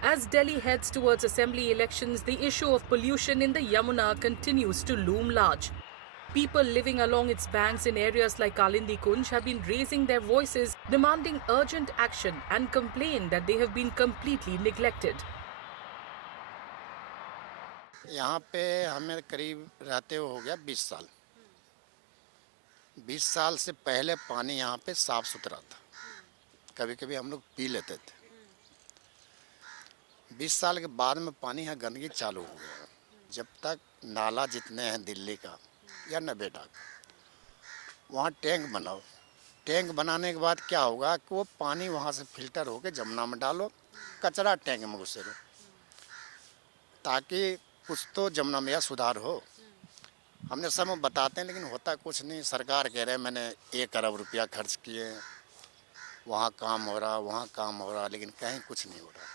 As Delhi heads towards assembly elections, the issue of pollution in the Yamuna continues to loom large. People living along its banks in areas like Kalindi Kunj have been raising their voices, demanding urgent action and complain that they have been completely neglected. यहाँ पे हमें करीब रहते हो गया 20 साल। 20 साल से पहले पानी यहाँ पे साफ सुथरा था, कभी कभी हम लोग पी लेते थे। 20 साल के बाद में पानी यहाँ गंदगी चालू हो गया। जब तक नाला जितने हैं दिल्ली का या नोएडा का, वहाँ टैंक बनाओ। टैंक बनाने के बाद क्या होगा कि वो पानी वहाँ से फिल्टर होकर जमुना में डालो, कचरा टैंक में घुसेरो, ताकि कुछ तो जमुना में सुधार हो। हमने सब बताते हैं लेकिन होता कुछ नहीं। सरकार कह रहे हैं मैंने 1 अरब रुपया खर्च किए, वहाँ काम हो रहा, वहाँ काम हो रहा, लेकिन कहीं कुछ नहीं हो रहा।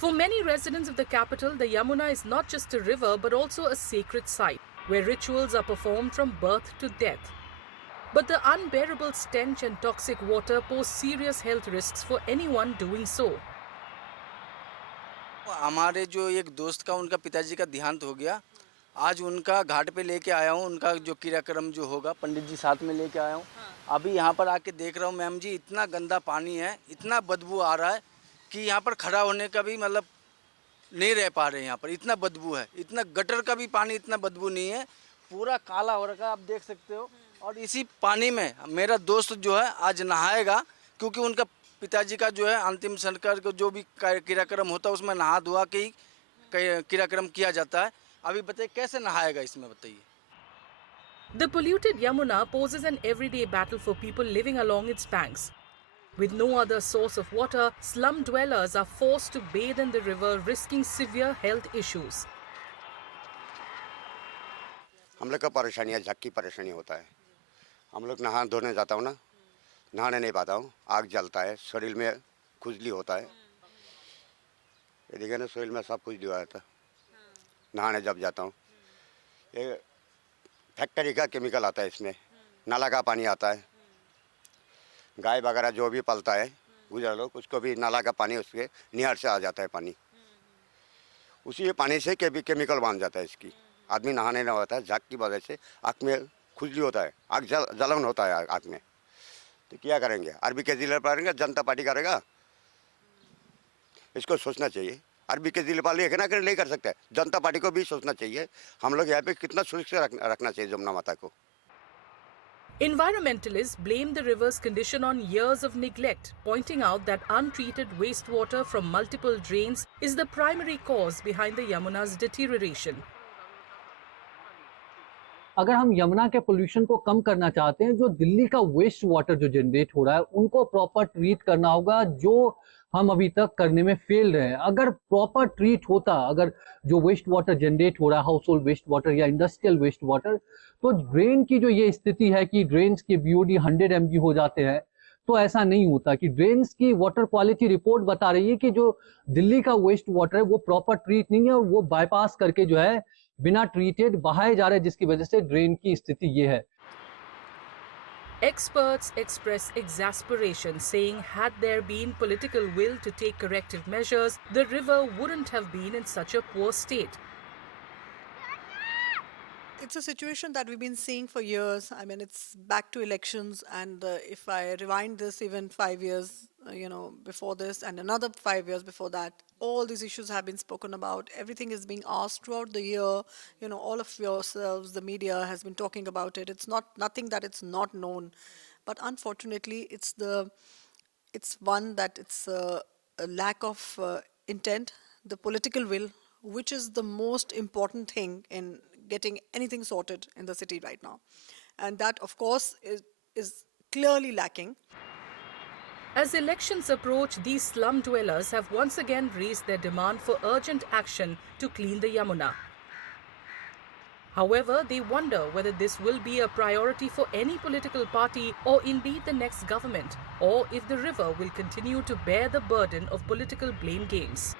For many residents of the capital, the Yamuna is not just a river but also a sacred site where rituals are performed from birth to death. But the unbearable stench and toxic water pose serious health risks for anyone doing so. हमारे जो एक दोस्त का उनका पिताजी का देहांत हो गया, आज उनका घाट पे लेके आया हूँ। उनका जो क्रियाक्रम जो होगा पंडित जी साथ में लेके आया हूँ। अभी यहाँ पर आके देख रहा हूँ मैम जी, इतना गंदा पानी है, इतना बदबू आ रहा है कि यहाँ पर खड़ा होने का भी मतलब नहीं रह पा रहे हैं। यहाँ पर इतना बदबू है, इतना गटर का भी पानी इतना बदबू नहीं है, पूरा काला हो रखा है, आप देख सकते हो। और इसी पानी में मेरा दोस्त जो है आज नहाएगा, क्योंकि उनका पिताजी का जो है अंतिम संस्कार का जो भी क्रियाक्रम होता है उसमें नहा धोआ के ही क्रियाक्रम किया जाता है। अभी बताइए कैसे नहाएगा इसमें, बताइए। The polluted Yamuna poses an everyday battle for people living along its banks. With no other source of water, slum dwellers are forced to bathe in the river, risking severe health issues. हम लोग का परेशानी है, झक्की परेशानी होता है। हम लोग नहा धोने जाता हूँ ना, नहाने नहीं पाता हूँ, आग जलता है, शरीर में खुजली होता है। ये देखिए ना, शरीर में सब खुजली होता है नहाने जब जाता हूँ। ये फैक्ट्री का केमिकल आता है इसमें, नाला का पानी आता है। गाय वगैरह जो भी पलता है गुजर लोग, उसको भी नाला का पानी उसके निहर से आ जाता है पानी। उसी पानी से केमिकल बन जाता है इसकी। आदमी नहाने ना होता है, झाग की वजह से आँख में खुजली होता है, आँख जलन होता है आँख में। तो क्या करेंगे? अरबी केजरीवाल करेंगे, जनता पार्टी करेगा? इसको सोचना चाहिए। अरबी केजरीवाल ये ना नहीं कर सकते, जनता पार्टी को भी सोचना चाहिए। हम लोग यहाँ पे कितना सुरक्षित रखना चाहिए जमुना माता को। Environmentalists blame the river's condition on years of neglect, pointing out that untreated wastewater from multiple drains is the primary cause behind the Yamuna's deterioration. अगर हम यमुना के पोल्यूशन को कम करना चाहते हैं, जो दिल्ली का वेस्ट वाटर जो जनरेट हो रहा है उनको प्रॉपर ट्रीट करना होगा, जो हम अभी तक करने में फेल रहे हैं। अगर प्रॉपर ट्रीट होता, अगर जो वेस्ट वाटर जनरेट हो रहा है, हाउस होल्ड वेस्ट वाटर या इंडस्ट्रियल वेस्ट वाटर, तो ड्रेन की जो ये स्थिति है कि ड्रेन्स के BOD 100 mg हो जाते हैं, तो ऐसा नहीं होता। कि ड्रेन्स की वाटर क्वालिटी रिपोर्ट बता रही है कि जो दिल्ली का वेस्ट वाटर है वो प्रॉपर ट्रीट नहीं है और वो बाईपास करके जो है बिना ट्रीटेड बहाए जा रहे हैं, जिसकी वजह से ड्रेन की स्थिति ये है। Experts express exasperation, saying had there been political will to take corrective measures, the river wouldn't have been in such a poor state. It's a situation that we've been seeing for years. I mean, it's back to elections, and if I rewind this even 5 years, before this, and another 5 years before that, all these issues have been spoken about. Everything is being asked throughout the year. All of yourselves, the media has been talking about it. It's nothing that it's not known, but unfortunately, it's a lack of intent, the political will, which is the most important thing in getting anything sorted in the city right now. And that, of course, is clearly lacking. As elections approach, these slum dwellers have once again raised their demand for urgent action to clean the Yamuna. However, they wonder whether this will be a priority for any political party or indeed the next government, or if the river will continue to bear the burden of political blame games.